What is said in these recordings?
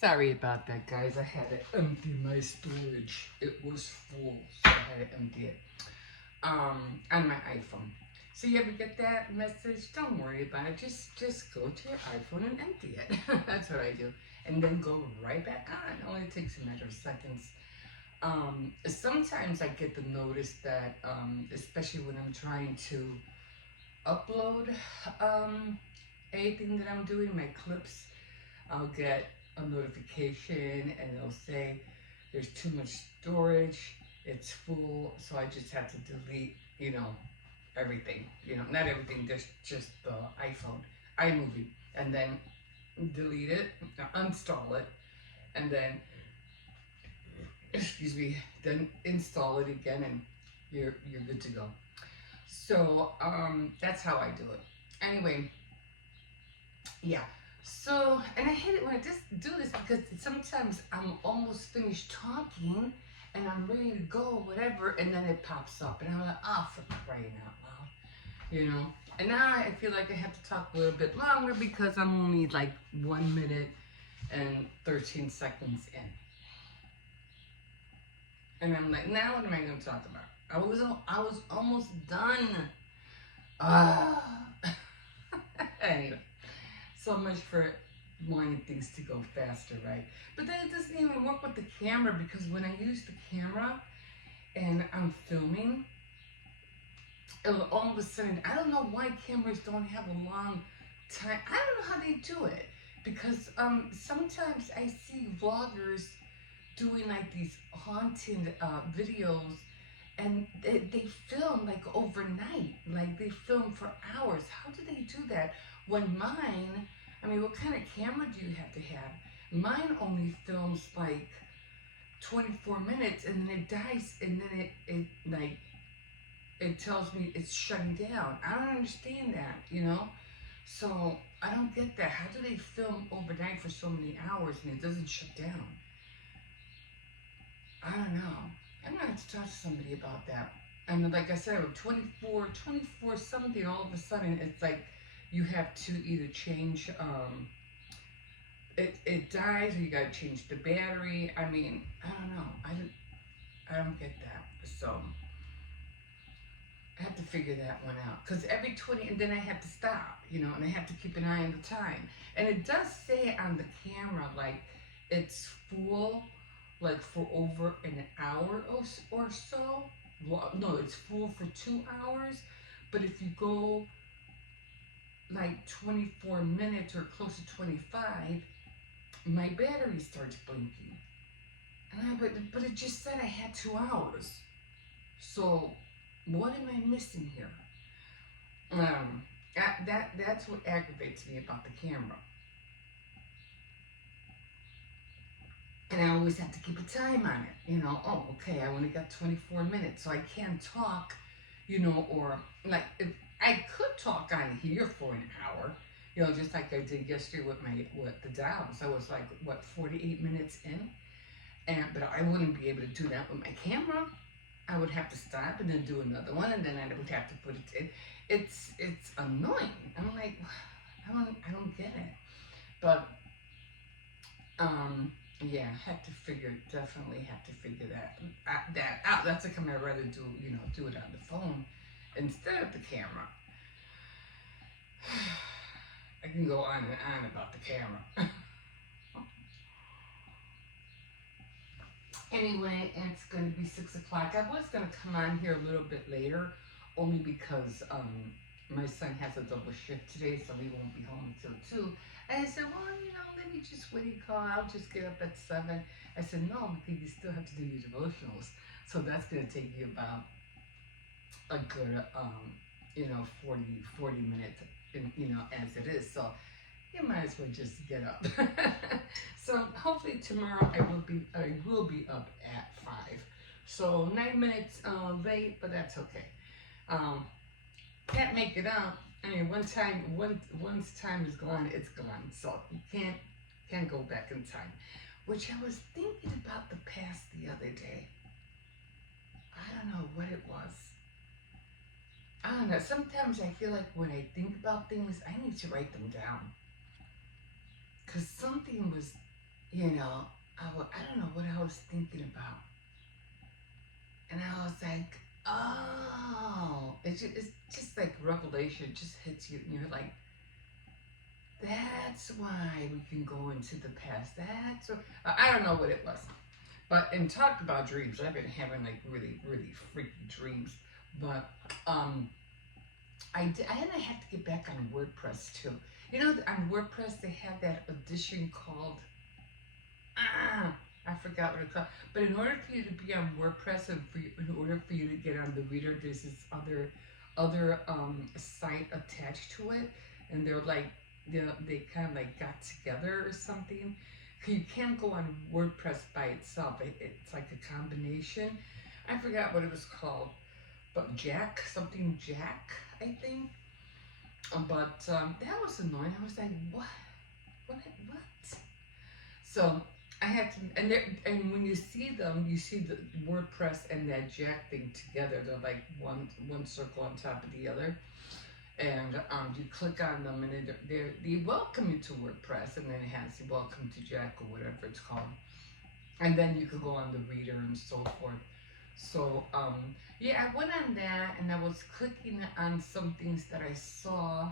Sorry about that, guys. I had to empty my storage. It was full, so I had to empty it. On my iPhone. So you ever get that message? Don't worry about it. Just go to your iPhone and empty it. That's what I do, and then go right back on. It only takes a matter of seconds. Sometimes I get the notice that, especially when I'm trying to upload anything that I'm doing, my clips, I'll get a notification and it'll say there's too much storage, it's full, so I just have to delete, everything. Not everything, just the iMovie, and then delete it, uninstall it, and then, excuse me, then install it again, and you're good to go. So that's how I do it. Anyway, yeah. So, and I hate it when I just do this because sometimes I'm almost finished talking and I'm ready to go, whatever, and then it pops up, and I'm like, oh, for crying out loud. And now I feel like I have to talk a little bit longer because I'm only like 1 minute and 13 seconds in. And I'm like, now what am I going to talk about? I was almost done. Anyway, so much for wanting things to go faster, right? But then it doesn't even work with the camera, because when I use the camera and I'm filming, all of a sudden, I don't know why cameras don't have a long time. I don't know how they do it, because sometimes I see vloggers doing like these haunted videos, and they film like overnight, like they film for hours. How do they do that? When mine, I mean, what kind of camera do you have to have? Mine only films like 24 minutes and then it dies, and then it tells me it's shutting down. I don't understand that. So I don't get that. How do they film overnight for so many hours and it doesn't shut down? I don't know. I'm gonna have to talk to somebody about that. And like I said, 24 something, all of a sudden it's like you have to either change, it dies, or you gotta change the battery. I mean, I don't know. I don't get that. So I have to figure that one out. Because every 20, and then I have to stop, and I have to keep an eye on the time. And it does say on the camera, like, it's full, like, for over an hour or so. Well, no, it's full for 2 hours. But if you go, like, 24 minutes or close to 25, my battery starts blinking. But it just said I had 2 hours. So what am I missing here? That's what aggravates me about the camera. And I always have to keep a time on it. Oh, okay, I only got 24 minutes, so I can't talk, or like, if I could talk on here for an hour, just like I did yesterday with the Downs. I was like, 48 minutes in? But I wouldn't be able to do that with my camera. I would have to stop and then do another one, and then I would have to put it in. It's annoying. I'm like, I don't get it. But yeah, definitely have to figure that out. That's like I'd rather do it on the phone instead of the camera. I can go on and on about the camera. Anyway, it's going to be 6 o'clock. I was going to come on here a little bit later, only because my son has a double shift today, so he won't be home until 2. And I said, well, let me just, what do you call it? I'll just get up at 7. I said, no, because you still have to do your devotionals. So that's going to take you about a good, 40 minutes, as it is. So you might as well just get up. So hopefully tomorrow I will be up at 5. So 9 minutes late, but that's okay. Can't make it up. I mean, once time is gone, it's gone. So you can't go back in time. Which I was thinking about the past the other day. I don't know what it was. I don't know. Sometimes I feel like when I think about things, I need to write them down. Because something was you know, I don't know what I was thinking about. And I was like, oh, it's just like revelation just hits you. And you're like, that's why we can go into the past. That's what, I don't know what it was. But and talk about dreams. I've been having like really, really freaky dreams. But and I have to get back on WordPress too. You know, on WordPress they have that edition called I forgot what it's called. But in order for you to be on WordPress and in order for you to get on the reader, there's this other site attached to it, and they're like they kind of like got together or something. You can't go on WordPress by itself. It's like a combination. I forgot what it was called, but Jack, I think. That was annoying. I was like, what? So I had to, and when you see them, you see the WordPress and that Jack thing together. They're like one circle on top of the other, and you click on them, and they welcome you to WordPress, and then it has the welcome to Jack or whatever it's called, and then you can go on the reader and so forth. So yeah, I went on that, and I was clicking on some things that I saw,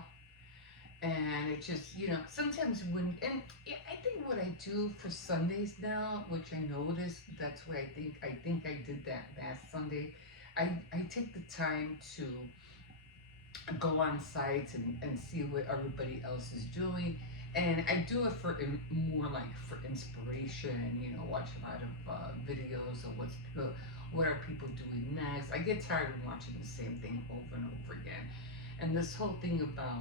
and it just sometimes and yeah, I think what I do for Sundays now, which I noticed, that's why I think I did that last Sunday. I take the time to go on sites and see what everybody else is doing, and I do it for more like for inspiration. Watch a lot of videos of what are people doing next. I get tired of watching the same thing over and over again, and this whole thing about,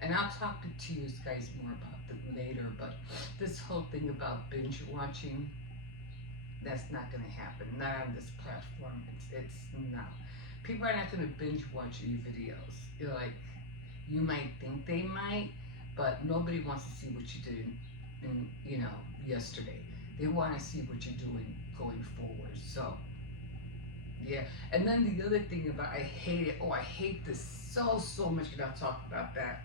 and I'll talk to you guys more about that later, but this whole thing about binge watching, that's not going to happen. Not on this platform. It's not. People are not going to binge watch your videos. You're like, you might think they might, but nobody wants to see what you did in yesterday. They want to see what you're doing going forward. So yeah, and then the other thing about, I hate it. Oh, I hate this so much. And I'll talk about that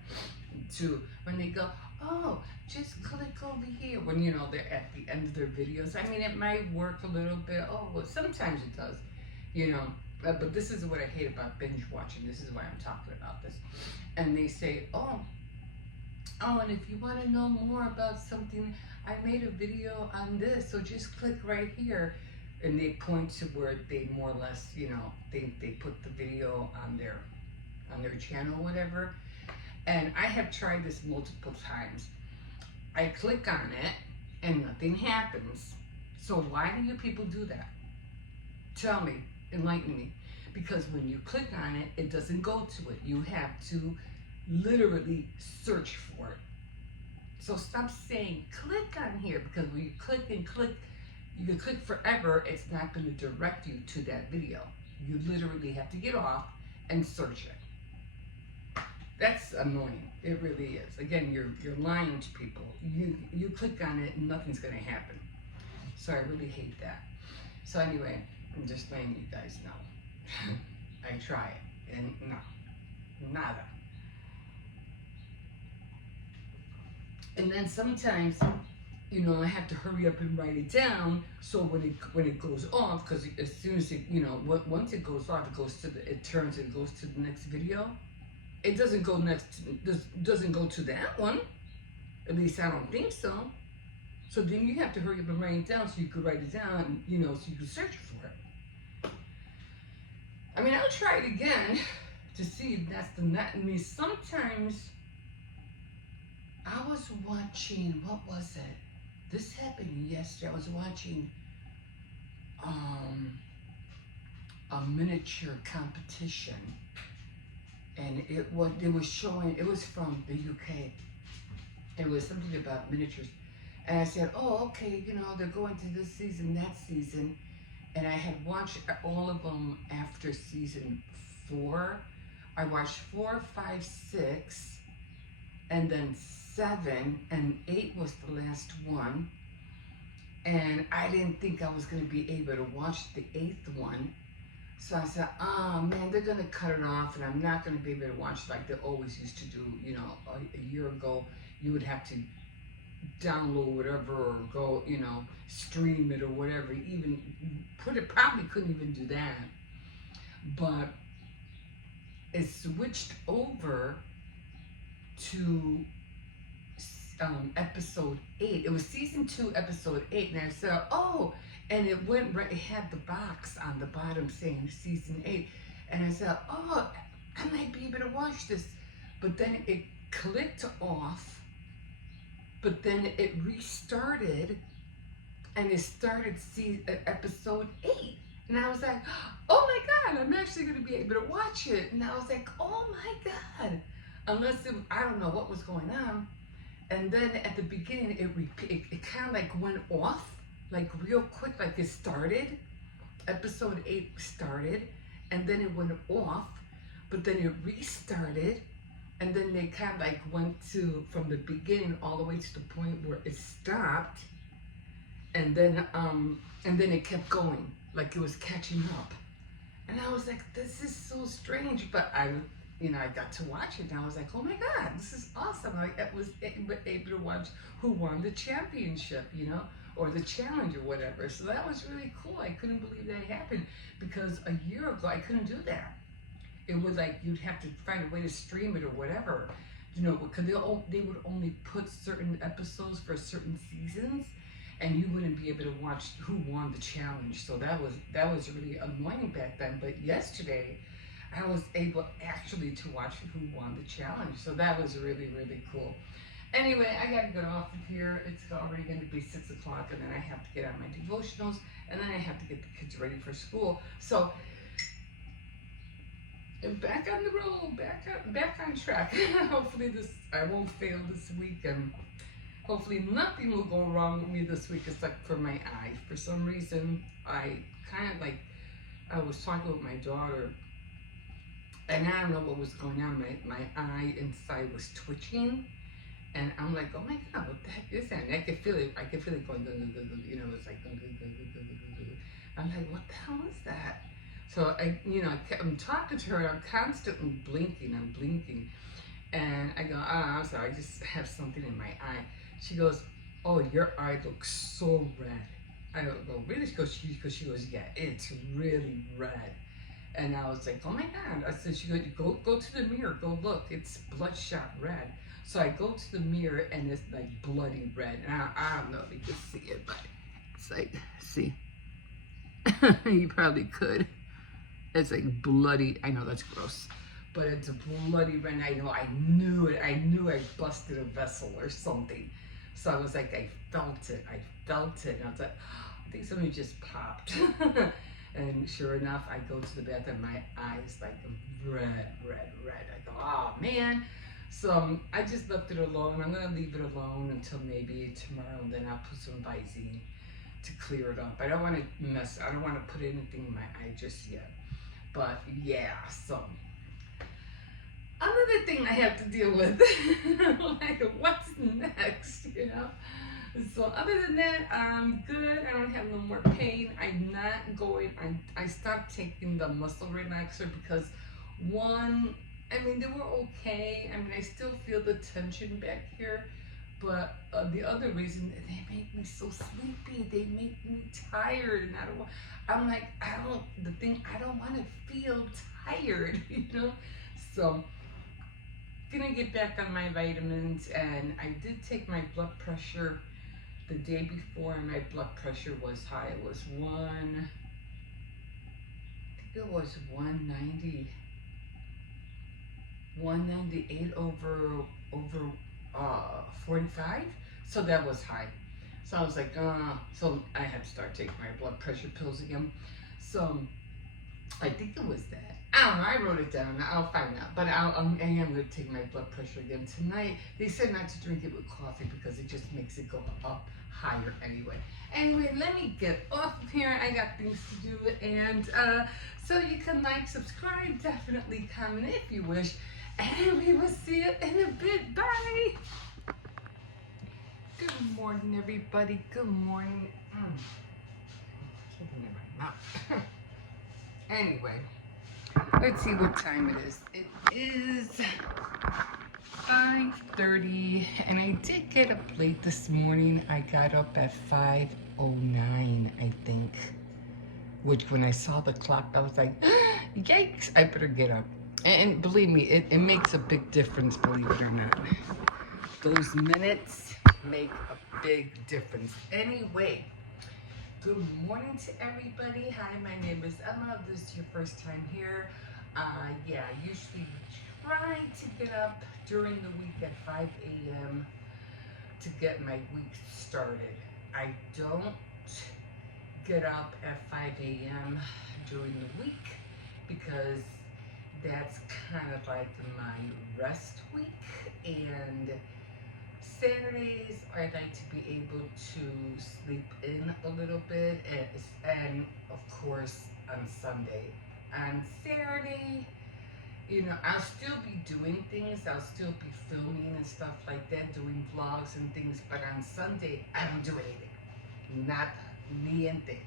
too. When they go, oh, just click over here. When they're at the end of their videos. I mean, it might work a little bit. Oh, well, sometimes it does. But this is what I hate about binge watching. This is why I'm talking about this. And they say, oh, and if you want to know more about something, I made a video on this, so just click right here. And they point to where they more or less, they put the video on their channel, whatever. And I have tried this multiple times. I click on it and nothing happens. So why do you people do that? Tell me, enlighten me. Because when you click on it, it doesn't go to it. You have to literally search for it. So stop saying click on here, because when you click and click, you can click forever, it's not going to direct you to that video. You literally have to get off and search it. That's annoying. It really is. Again, you're lying to people. You click on it and nothing's going to happen. So I really hate that. So anyway, I'm just letting you guys know. I try it and no, nada. And then sometimes, I have to hurry up and write it down. So when it goes off, because as soon as it, once it goes off, it goes to the next video. It doesn't go doesn't go to that one. At least I don't think so. So then you have to hurry up and write it down so you could write it down, so you can search for it. I mean, I'll try it again to see if that's the nut. I mean, sometimes I was watching, what was it? This happened yesterday. I was watching a miniature competition, and it was showing. It was from the UK. It was something about miniatures, and I said, "Oh, okay. They're going to this season, that season," and I had watched all of them after season 4. I watched 4, 5, 6, and then 7, and 8 was the last one. And I didn't think I was going to be able to watch the 8th one. So I said, oh man, they're going to cut it off, and I'm not going to be able to watch like they always used to do. A year ago, you would have to download whatever or go, stream it or whatever. Even put it, probably couldn't even do that. But it switched over to episode 8. It was season 2, episode 8, and I said, oh, and it went right. It had the box on the bottom saying season 8, and I said, oh, I might be able to watch this, but then it clicked off. But then it restarted, and it started episode 8. And I was like, oh my God, I'm actually going to be able to watch it. And I was like, oh my God. Unless I don't know what was going on. And then at the beginning, it kind of like went off, like real quick, like it started. Episode 8 started, and then it went off, but then it restarted. And then they kind of like went to from the beginning all the way to the point where it stopped, and then it kept going like it was catching up. And I was like, this is so strange. But I got to watch it, and I was like, oh my God, this is awesome. Like I was able to watch who won the championship, or the challenge or whatever. So that was really cool. I couldn't believe that happened, because a year ago I couldn't do that. It was like you'd have to find a way to stream it or whatever, because they would only put certain episodes for certain seasons, and you wouldn't be able to watch who won the challenge. So that was really annoying back then. But yesterday, I was able actually to watch who won the challenge. So that was really, really cool. Anyway, I gotta get off of here. It's already going to be 6 o'clock, and then I have to get on my devotionals, and then I have to get the kids ready for school. So. Back on the road, back on track. Hopefully I won't fail this week, and hopefully nothing will go wrong with me this week except for my eye. For some reason, I was talking with my daughter, and I don't know what was going on. My eye inside was twitching, and I'm like, oh my God, what the heck is that? And I could feel it going, it's like, I'm like, what the hell is that? So I'm talking to her, and I'm constantly blinking. I'm blinking, and I go, oh, I'm sorry, I just have something in my eye. She goes, oh, your eye looks so red. I go, really? She goes, yeah, it's really red. And I was like, oh my God. I said, she goes, go to the mirror, go look, it's bloodshot red. So I go to the mirror, and it's like bloody red. And I don't know if you can see it, but it's like, see, you probably could. It's like bloody. I know that's gross, but it's a bloody red. I knew it. I knew I busted a vessel or something. So I was like, I felt it. And I was like, oh, I think something just popped. And sure enough, I go to the bathroom. My eyes like red. I go, oh man. So I just left it alone. I'm gonna leave it alone until maybe tomorrow. And then I'll put some Visine to clear it up. I don't want to put anything in my eye just yet. But yeah, so another thing I have to deal with, like what's next, So other than that, I'm good. I don't have no more pain. I'm not going. I stopped taking the muscle relaxer because they were okay. I still feel the tension back here. But the other reason, they make me so sleepy. They make me tired, and I don't want to feel tired, So, gonna get back on my vitamins, and I did take my blood pressure the day before, and my blood pressure was high. It was 198 over 45, so that was high. So I was like, so I had to start taking my blood pressure pills again. So I think it was that. I don't know. I wrote it down. I'll find out. But I am going to take my blood pressure again tonight. They said not to drink it with coffee because it just makes it go up higher anyway. Anyway, let me get off of here. I got things to do, and so you can like, subscribe, definitely comment if you wish. And we will see you in a bit. Bye. Good morning, everybody. Good morning. Something in my mouth. Anyway, let's see what time it is. It is 5:30, and I did get up late this morning. I got up at 5:09, I think. Which, when I saw the clock, I was like, yikes, I better get up. And believe me, it makes a big difference, believe it or not. Those minutes make a big difference. Anyway, good morning to everybody. Hi, my name is Emma. If this is your first time here. Yeah, I usually try to get up during the week at 5 a.m. to get my week started. I don't get up at 5 a.m. during the week because that's kind of like my rest week. And Saturdays, I like to be able to sleep in a little bit, and of course on Sunday. On Saturday, I'll still be doing things. I'll still be filming and stuff like that, doing vlogs and things. But on Sunday, I don't do anything. Not niente.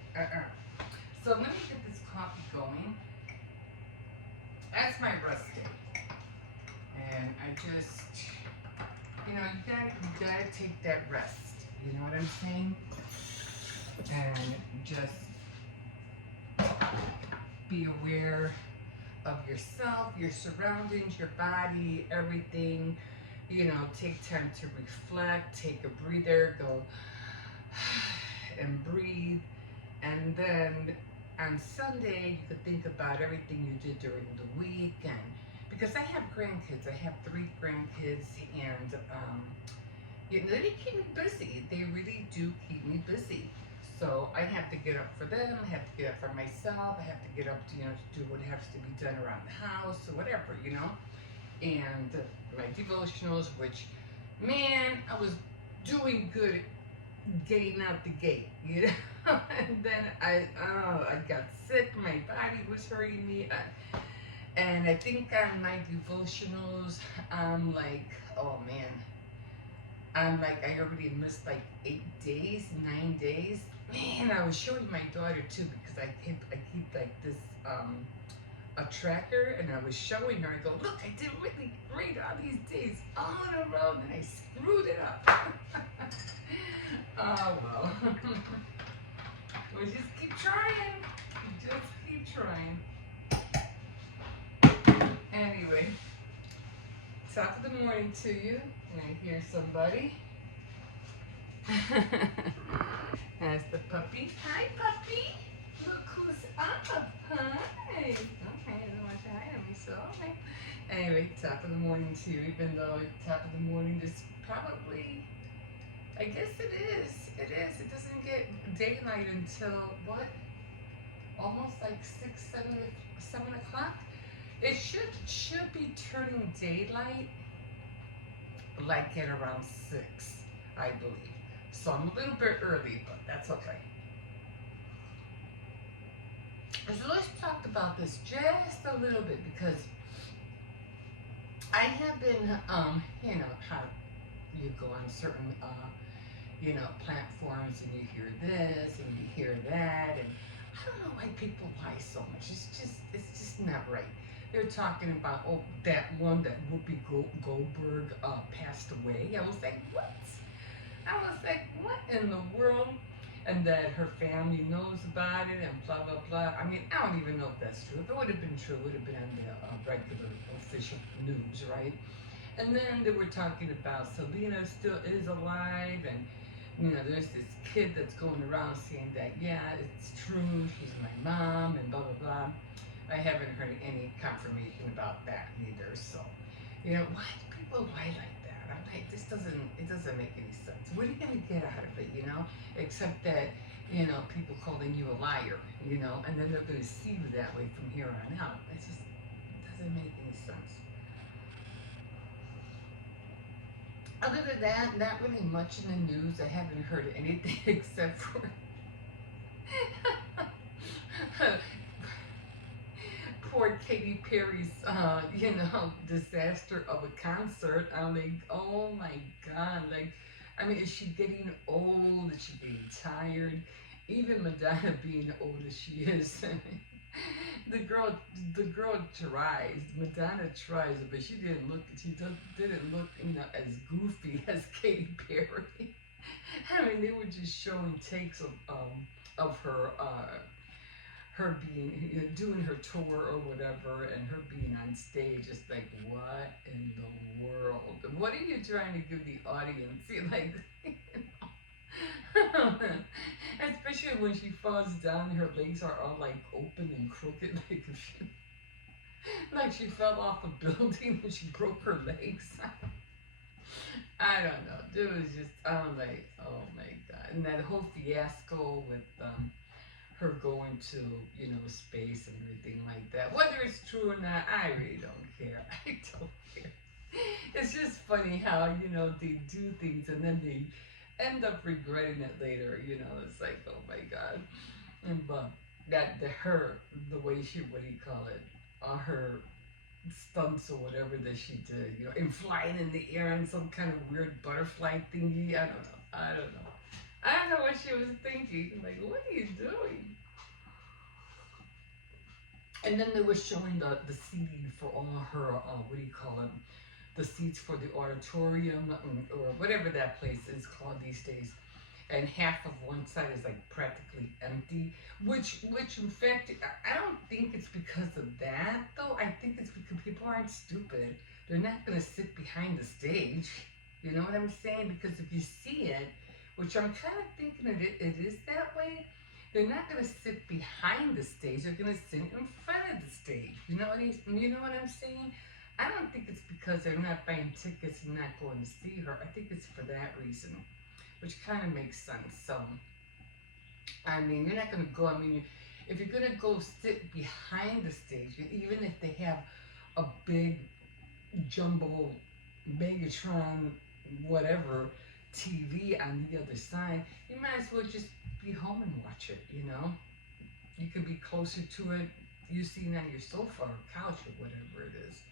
So let me get this coffee going. That's my rest day, and I just, you gotta take that rest. You know what I'm saying? And just be aware of yourself, your surroundings, your body, everything. Take time to reflect, take a breather, go and breathe. And then on Sunday, you could think about everything you did during the week. And because I have grandkids, I have 3 grandkids, and they keep me busy. They really do keep me busy. So I have to get up for them. I have to get up for myself. I have to get up to, to do what has to be done around the house or whatever. And my devotionals, which, man, I was doing good getting out the gate. And then I got sick. My body was hurting me. And I think on my devotionals, I'm like, oh man. I already missed like 8 days, 9 days. Man, I was showing my daughter too, because I keep like this a tracker, and I was showing her. I go, look, I did really great all these days all in a row, and I screwed it up. Oh well. We'll just keep trying. Just keep trying. Anyway, top of the morning to you. And I hear somebody. That's the puppy. Hi, puppy. Look who's up. Hi. Okay, I don't want to hi at me, so okay. Anyway, top of the morning to you, even though top of the morning is probably, I guess it is. It is. It doesn't get daylight until what? Almost like 7 o'clock. It should be turning daylight like at around 6, I believe. So I'm a little bit early, but that's okay. So let's talk about this just a little bit, because I have been, how you go on certain, platforms, and you hear this and you hear that, and I don't know why people lie so much. It's just not right. They're talking about, that one that Whoopi Goldberg passed away. I was like, what? I was like, what in the world? And that her family knows about it and blah, blah, blah. I mean, I don't even know if that's true. If it would have been true, it would have been on the regular official news, right? And then they were talking about Selena still is alive, and there's this kid that's going around saying that, yeah, it's true, she's my mom, and blah, blah, blah. I haven't heard any confirmation about that either. So, why do people lie like that? I'm like, it doesn't make any sense. What are you going to get out of it, Except that, people calling you a liar, and then they're going to see you that way from here on out. It doesn't make any sense. Other than that, not really much in the news. I haven't heard anything except for poor Katy Perry's, disaster of a concert. I'm like, oh my God. Like, I mean, is she getting old? Is she getting tired? Even Madonna being old as she is, the girl, the girl tries. Madonna tries, but she didn't look. Didn't look, as goofy as Katy Perry. I mean, they were just showing takes of her her being, doing her tour or whatever, and her being on stage. It's like, what in the world? What are you trying to give the audience? Like, especially when she falls down, her legs are all like open and crooked, like if she, like she fell off a building when she broke her legs. I don't know. It was just, I'm like, oh my god. And that whole fiasco with her going to, space and everything like that. Whether it's true or not, I really don't care. I don't care. It's just funny how, they do things and then they end up regretting it later. It's like, oh my god. And but the way she, what do you call it? Her stunts or whatever that she did, and flying in the air in some kind of weird butterfly thingy. I don't know. I don't know what she was thinking. Like, what are you doing? And then they were showing the seating for all her, what do you call it? The seats for the auditorium, or whatever that place is called these days. And half of one side is like practically empty, which in fact, I don't think it's because of that though. I think it's because people aren't stupid. They're not going to sit behind the stage. You know what I'm saying? Because if you see it, which I'm kind of thinking it is that way, they're not going to sit behind the stage. They're going to sit in front of the stage. You know what I'm saying? I don't think it's because they're not buying tickets and not going to see her. I think it's for that reason, which kind of makes sense. So, I mean, you're not going to go, if you're going to go sit behind the stage, even if they have a big jumbo Megatron, whatever, TV on the other side, you might as well just be home and watch it, You could be closer to it, you sitting on your sofa or couch or whatever it is.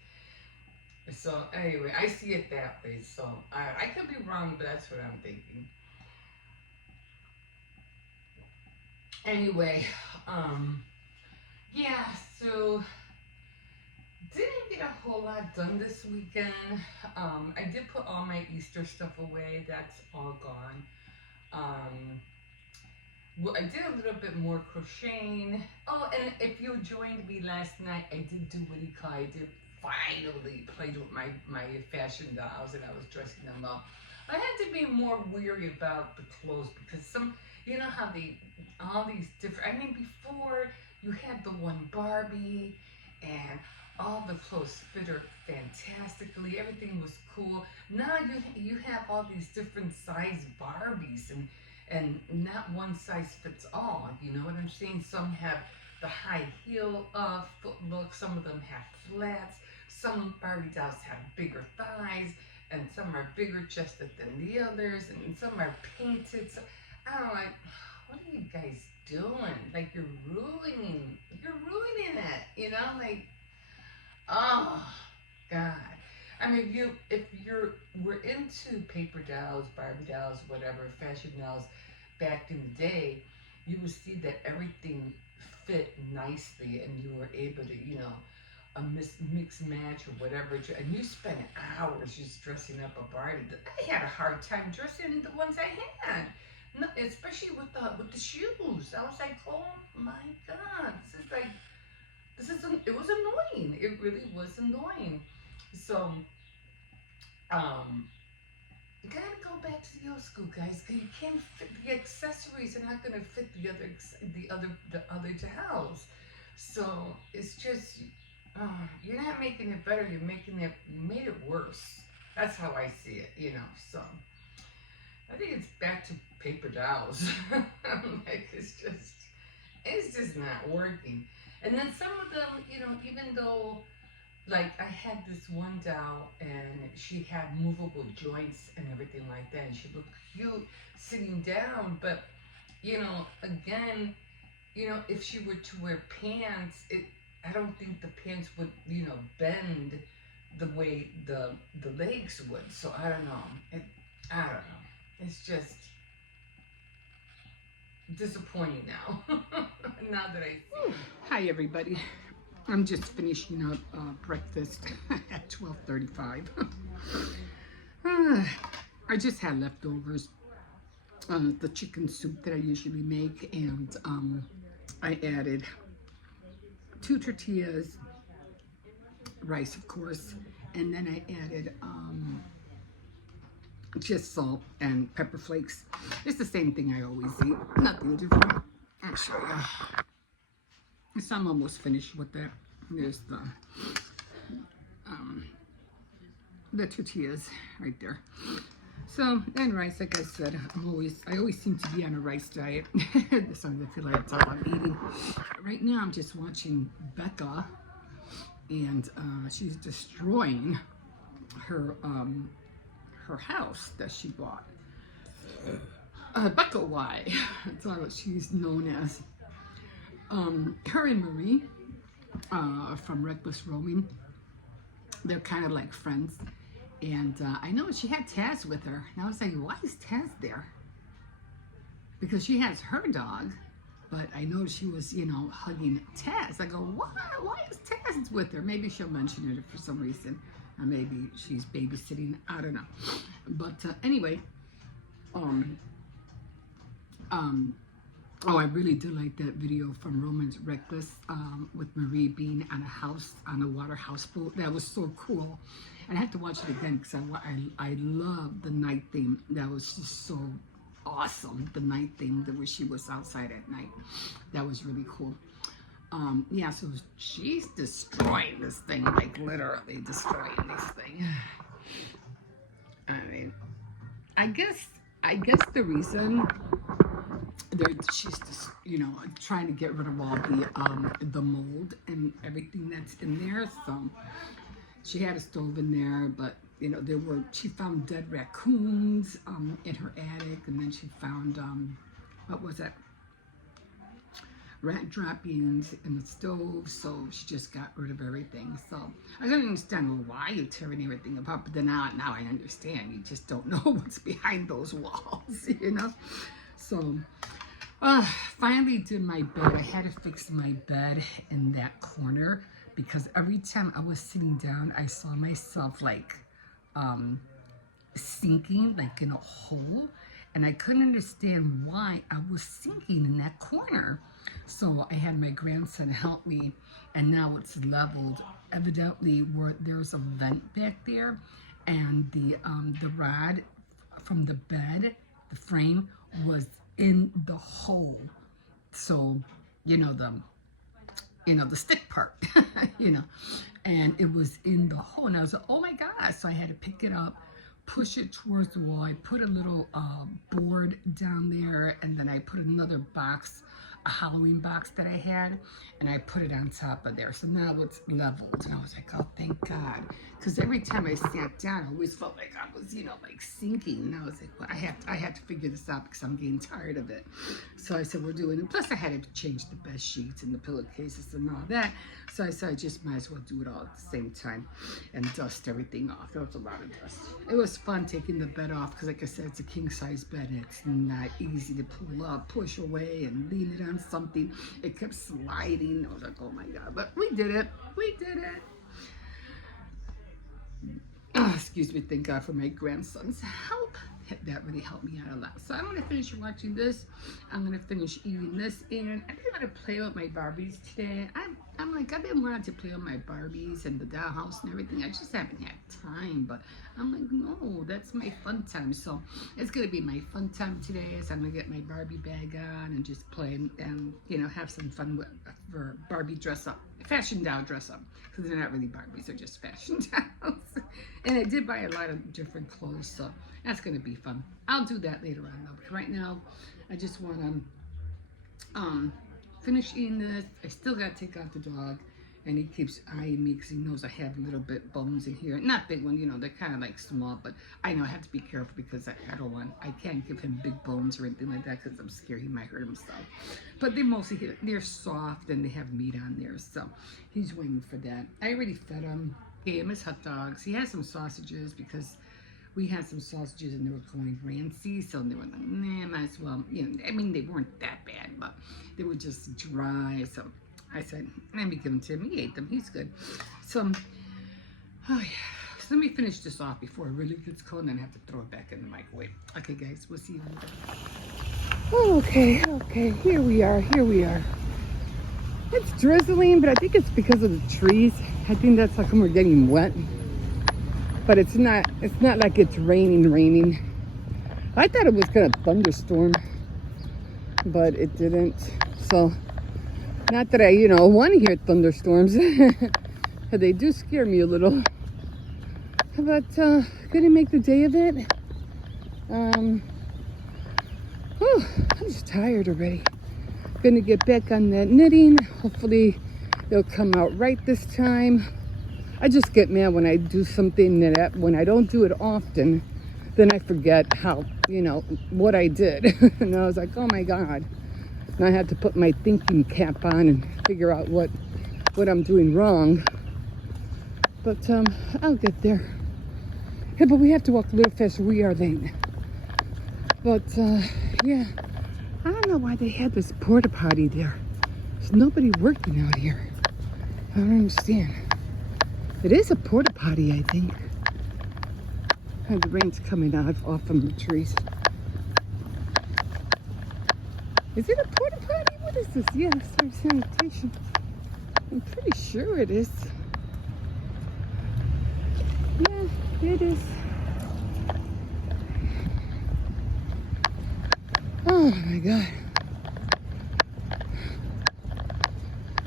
So anyway, I see it that way. So I could be wrong, but that's what I'm thinking. Anyway, yeah, so didn't get a whole lot done this weekend. I did put all my Easter stuff away. That's all gone. Well, I did a little bit more crocheting. Oh, and if you joined me last night, I did do what I did finally played with my fashion dolls, and I was dressing them up. I had to be more weary about the clothes because how all these different, before you had the one Barbie and all the clothes fit her fantastically, everything was cool. Now you have all these different size Barbies and not one size fits all. You know what I'm saying? Some have the high heel foot look, some of them have flats, some Barbie dolls have bigger thighs, and some are bigger chested than the others, and some are painted. So I'm like, what are you guys doing? Like, you're ruining it, like, oh god. We're into paper dolls, Barbie dolls, whatever, fashion dolls back in the day, you would see that everything fit nicely and you were able to, a mix match or whatever, and you spent hours just dressing up a Barbie. I had a hard time dressing the ones I had, no, especially with the shoes. I was like, oh my god, it was annoying. It really was annoying. So, you gotta go back to the old school, guys, because you can't fit the accessories. Are not gonna fit the other dolls. So it's just, you're not making it better. You made it worse. That's how I see it, So I think it's back to paper dolls. Like, it's just not working. And then some of them, even though, like, I had this one doll and she had movable joints and everything like that, and she looked cute sitting down, but, again, if she were to wear pants, I don't think the pants would, bend the way the legs would. So I don't know. I don't know. It's just disappointing now. Now that I see. Hi everybody. I'm just finishing up breakfast at 12:35. I just had leftovers, the chicken soup that I usually make, and I added 2 tortillas, rice, of course, and then I added just salt and pepper flakes. It's the same thing I always eat, nothing different. I'll show you. So I'm almost finished with that. There's the tortillas right there. So, and rice, like I said, I always seem to be on a rice diet. Sometimes I feel like that's all I'm eating. Right now, I'm just watching Becca, and she's destroying her her house that she bought. Becca Y, that's what she's known as. Her and Marie from Reckless Roaming, they're kind of like friends. And I know she had Taz with her. And I was like, why is Taz there? Because she has her dog. But I know she was, hugging Taz. I go, why? Why is Taz with her? Maybe she'll mention it for some reason. Or maybe she's babysitting. I don't know. But anyway, oh, I really did like that video from Roman's Reckless with Marie being on a water houseboat. That was so cool. And I have to watch it again because I love the night theme. That was just so awesome. The night theme, where she was outside at night. That was really cool. Yeah, so she's destroying this thing, like literally destroying this thing. I mean, I guess the reason she's just, trying to get rid of all the mold and everything that's in there. So she had a stove in there, but she found dead raccoons in her attic, and then she found what was that? Rat droppings in the stove. So she just got rid of everything. So I don't understand why you're tearing everything apart, but then now I understand. You just don't know what's behind those walls, So finally did my bed. I had to fix my bed in that corner because every time I was sitting down, I saw myself like sinking like in a hole, and I couldn't understand why I was sinking in that corner. So I had my grandson help me, and now it's leveled. Evidently, there's a vent back there, and the rod from the bed, the frame, was in the hole. So the stick part, and it was in the hole, and I was like, oh my gosh. So I had to pick it up, push it towards the wall. I put a little board down there, and then I put another box, a Halloween box that I had, and I put it on top of there. So now it's leveled, and I was like, oh, thank God. Because every time I sat down, I always felt like I was, like sinking. And I was like, well, I had to figure this out because I'm getting tired of it. So I said, we're doing it. Plus, I had to change the bed sheets and the pillowcases and all that. So I said, I just might as well do it all at the same time and dust everything off. There was a lot of dust. It was fun taking the bed off because, like I said, it's a king-size bed, and it's not easy to pull up, push away, and lean it on something. It kept sliding. I was like, oh my God. But we did it. We did it. Oh, excuse me. Thank God for my grandson's help. That really helped me out a lot. So I'm going to finish watching this. I'm going to finish eating this. And I think I'm going to play with my Barbies today. I'm like, I've been wanting to play with my Barbies and the dollhouse and everything. I just haven't had time. But I'm like, no, that's my fun time. So it's going to be my fun time today. So I'm going to get my Barbie bag on and just play and have some fun for Barbie dress up. Fashion doll dress up. Because they're not really Barbies. They're just fashion dolls. And I did buy a lot of different clothes. So that's going to be fun. I'll do that later on though. But right now, I just want to finish eating this. I still got to take out the dog. And he keeps eyeing me because he knows I have little bit bones in here. Not big ones, they're kind of like small. But I know I have to be careful because I can't give him big bones or anything like that because I'm scared he might hurt himself. But they're soft and they have meat on there. So he's waiting for that. I already fed him. Gave him his hot dogs. He has some sausages because we had some sausages and they were going rancy, so they were like, nah, might as well, they weren't that bad, but they were just dry, so I said, let me give them to him. He ate them. He's good. So, oh yeah. So let me finish this off before it really gets cold and then I have to throw it back in the microwave. Okay, guys, we'll see you later. Okay, here we are. It's drizzling, but I think it's because of the trees. I think that's how come we're getting wet. But it's not like it's raining. I thought it was gonna thunderstorm, but it didn't. So, not that I, want to hear thunderstorms. They do scare me a little. But gonna make the day of it. I'm just tired already. Gonna get back on that knitting. Hopefully it'll come out right this time. I just get mad when I do something that when I don't do it often, then I forget how, what I did. And I was like, oh my God. And I had to put my thinking cap on and figure out what I'm doing wrong. But I'll get there. Yeah, but we have to walk a little faster. We are late. But yeah, I don't know why they had this porta potty there. There's nobody working out here. I don't understand. It is a porta potty, I think. And the rain's coming off from the trees. Is it a porta potty? What is this? Yeah, it's our sanitation. I'm pretty sure it is. Yeah, it is. Oh my God.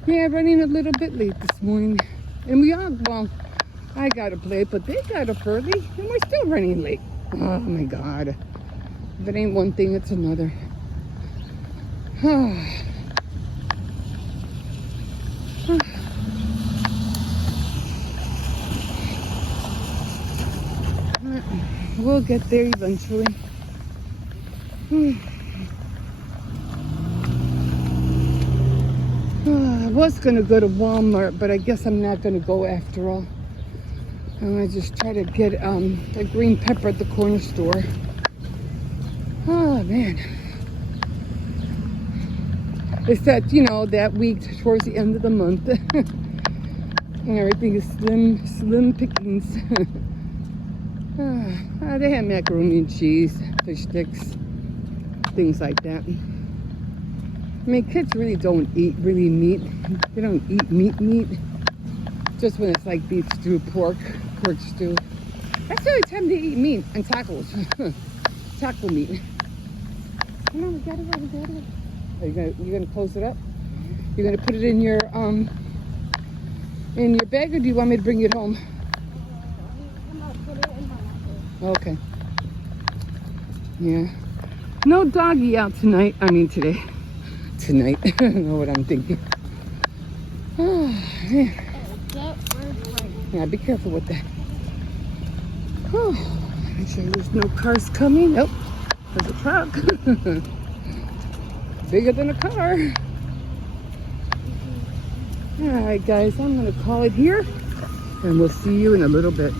Yeah, running a little bit late this morning. And I got up late, but they got up early and we're still running late. Oh my God. If it ain't one thing, it's another. We'll get there eventually. I was going to go to Walmart, but I guess I'm not going to go after all. I'm going to just try to get a green pepper at the corner store. Oh, man. It's that, that week towards the end of the month. And everything is slim pickings. They have macaroni and cheese, fish sticks, things like that. I mean, kids really don't eat meat. They don't eat meat. Just when it's like beef stew, pork stew. That's the only time they eat meat and tacos. Taco meat. Come on, we got it. Are you gonna close it up? You're gonna put it in your bag, or do you want me to bring it home? Okay. Yeah. No doggy out tonight. I mean today. Tonight. I don't know what I'm thinking. Oh, man. Yeah, be careful with that. Oh, make sure there's no cars coming. Nope. There's a truck. Bigger than a car. Alright guys, I'm going to call it here. And we'll see you in a little bit.